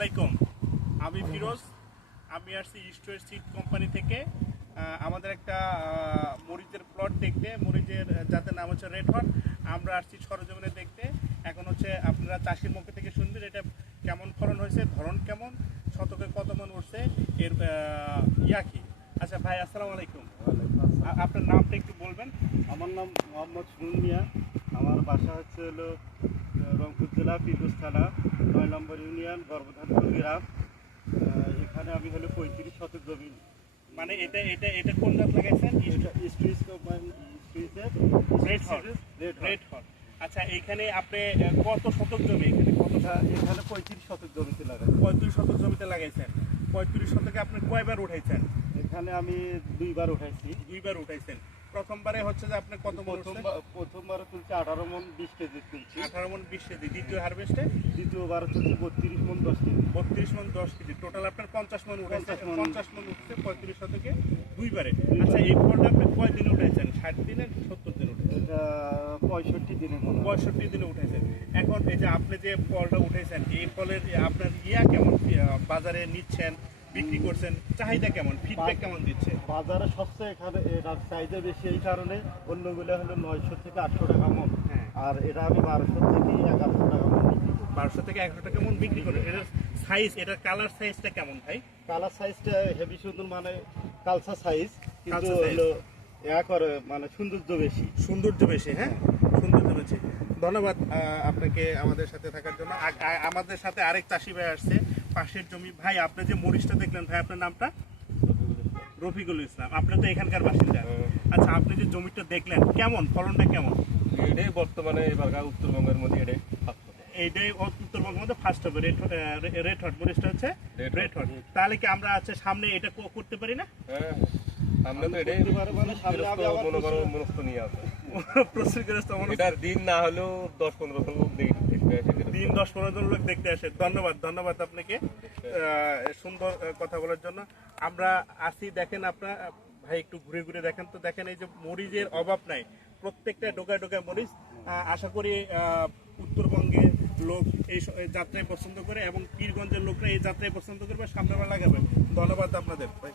আলাইকুম, আমি ফিরোজ। আমি আসছি ইস্ট ওয়েস্ট সিড কোম্পানি থেকে। আমাদের একটা মরিচের প্লট দেখতে, মরিচের জাতের নাম হচ্ছে রেড হট। আমরা আসছি সরজমিনে দেখতে। এখন হচ্ছে আপনারা চাষির মুখ থেকে শুনবেন এটা কেমন ফলন হয়েছে, ধরন কেমন, শতকে কত মন উঠছে, এর কি। আচ্ছা ভাই, আসসালামু আলাইকুম। আপনার নামটা একটু বলবেন? আমার নাম মোহাম্মদ সুমন মিয়া। আমার বাসা হচ্ছে হলো রংপুর জেলা পীরগঞ্জ থানা ৯ নম্বর ইউনিয়ন গর্ভধানপুর গ্রাম। এখানে আমি হলো ৩৫ শতক জমি। মানে এটা এটা এটা কোন জাত লাগাইছেন? স্ট্রিজ কোম্পানি স্ট্রিজের রেড হট। Red hot. আচ্ছা, এইখানে আপনি কত শতক জমি? এখানে কতটা? এখানে ৩৫ শতক জমিতে লাগাই। 35 শতক জমিতে লাগাইছেন। 35 শতকে আপনি কয়বার উঠাইছেন? এখানে আমি দুইবার উঠাইছি। দুইবার উঠাইছেন। প্রথমবারে হচ্ছে যে আপনি কত মন উঠছে? প্রথমবার তুলছি 18 মন 20 কেজি তুলছি। 18 মন 20 কেজি। দ্বিতীয় হারভেস্টে দ্বিতীয়বার তুলছি 32 মন 10 কেজি। 32 মন 10 কেজি। টোটাল আপনার 50 মন উঠেছে। 50 মন উঠছে 35 শতকে দুইবারে। আচ্ছা, এই ফলটা আপনি কয় দিনে উঠাইছেন? 60 দিনে 70 দিনে উঠেছেন? এটা 65 দিনে। 65 দিনে উঠেছেন। এখন এই যে আপনি যে ফলটা উঠেছেন, এই ফলের আপনার কেমন, বাজারে নিচ্ছেন, বিক্রি করছেন, চাহিদা কেমন, ফিডব্যাক কেমন দিচ্ছে? বাজারে সবচেয়ে এখানে এটার চাহিদা বেশি, এই কারণে অন্যগুলো হলো 900 থেকে 800 টাকা মন। হ্যাঁ। আর এটা আমি 1200 থেকে 1100 টাকা মন বিক্রি করি। 1200 থেকে 1100 টাকা মন বিক্রি করেন। এটার সাইজ, এটার কালার সাইজটা কেমন ভাই? কালার সাইজটা হেভি সুন্দর, মানে কালসা সাইজ, কিন্তু কালসা size। হলো করে মানে সৌন্দর্য বেশি। সৌন্দর্য বেশি। হ্যাঁ, সৌন্দর্য বেশি। ধন্যবাদ আপনাকে আমাদের সাথে থাকার জন্য। আমাদের সাথে আরেক চাষি ভাই আসছে, পাশের জমি। ভাই, আপনি যে মরিচটা দেখলেন, ভাই আপনার নামটা? রফিকুল ইসলাম। আপনি তো এখানকার বাসিন্দা। আচ্ছা, আপনি যে জমিটা দেখলেন, কেমন ফলনটা কেমন? এটাই বর্তমানে এবারকার উত্তরবঙ্গের মধ্যে এটাই এইটাই উত্তরবঙ্গের মধ্যে ফার্স্ট হবে। রেড হট মরিচটা হচ্ছে রেড হট। তাহলে কি আমরা আছে সামনে এটা করতে পারি না? হ্যাঁ, আমরা তো এটাই মানে সামনে আমি আবার মনে করো মনস্থ নিয়ে আসে। প্রস্তুতিগ্রস্ত মানুষ। এটার দিন না হলেও 10-15 জন লোক দেখতে আসে। দিন 10-15 জন লোক দেখতে আসে। ধন্যবাদ আপনাকে সুন্দর কথা বলার জন্য। আমরা আসি, দেখেন আপনার ভাই একটু ঘুরে ঘুরে দেখেন তো। দেখেন এই যে মরিচের অভাব নাই, প্রত্যেকটা ডোকায় ডোকায় মরিচ। আশা করি উত্তরবঙ্গের লোক এই যাত্রায় পছন্দ করে এবং পীরগঞ্জের লোকরা এই যাত্রায় পছন্দ করবে, সামনে লাগাবে। ধন্যবাদ আপনাদের ভাই।